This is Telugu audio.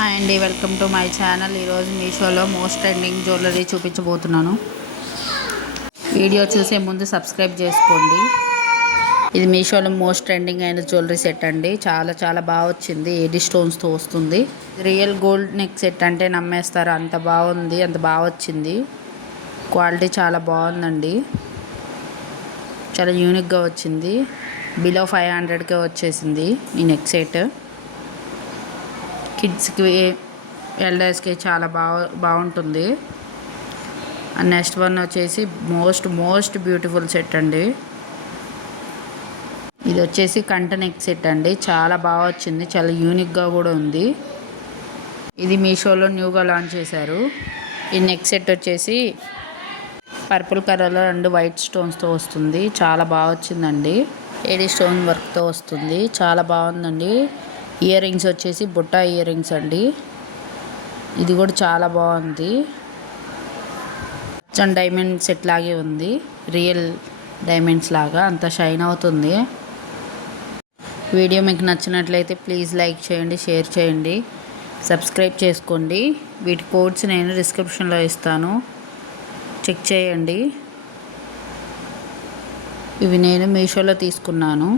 హాయ్ అండి, వెల్కమ్ టు మై ఛానల్. ఈరోజు మీషోలో మోస్ట్ ట్రెండింగ్ జ్యువెలరీ చూపించబోతున్నాను. వీడియో చూసే ముందు సబ్స్క్రైబ్ చేసుకోండి. ఇది మీషోలో మోస్ట్ ట్రెండింగ్ అయిన జ్యువెలరీ సెట్ అండి. చాలా బాగా వచ్చింది. ఏడీ స్టోన్స్తో వస్తుంది. రియల్ గోల్డ్ నెక్ సెట్ అంటే నమ్మేస్తారు, అంత బాగుంది, అంత బాగా వచ్చింది. క్వాలిటీ చాలా బాగుందండి, చాలా యూనిక్గా వచ్చింది. బిలో 500కే వచ్చేసింది ఈ నెక్ సెట్. కిడ్స్కి, ఎల్డర్స్కి చాలా బాగుంటుంది. నెక్స్ట్ వన్ వచ్చేసి మోస్ట్ బ్యూటిఫుల్ సెట్ అండి. ఇది వచ్చేసి కంట నెక్ సెట్ అండి. చాలా బాగా వచ్చింది, చాలా యూనిక్గా కూడా ఉంది. ఇది మీషోలో న్యూగా లాంచ్ చేశారు. ఈ నెక్ సెట్ వచ్చేసి పర్పుల్ కలర్లో 2 వైట్ స్టోన్స్తో వస్తుంది. చాలా బాగా వచ్చిందండి. ఏడీ స్టోన్ వర్క్తో వస్తుంది. చాలా బాగుందండి. ఇయర్ రింగ్స్ వచ్చేసి బుట్ట ఇయర్ రింగ్స్ అండి. ఇది కూడా చాలా బాగుంది. డైమండ్ సెట్ లాగే ఉంది, రియల్ డైమండ్స్ లాగా అంత షైన్ అవుతుంది. వీడియో మీకు నచ్చినట్లయితే ప్లీజ్ లైక్ చేయండి, షేర్ చేయండి, సబ్స్క్రైబ్ చేసుకోండి. వీటి కోడ్స్ నేను డిస్క్రిప్షన్లో ఇస్తాను, చెక్ చేయండి. ఇవి నేను మీషోలో తీసుకున్నాను.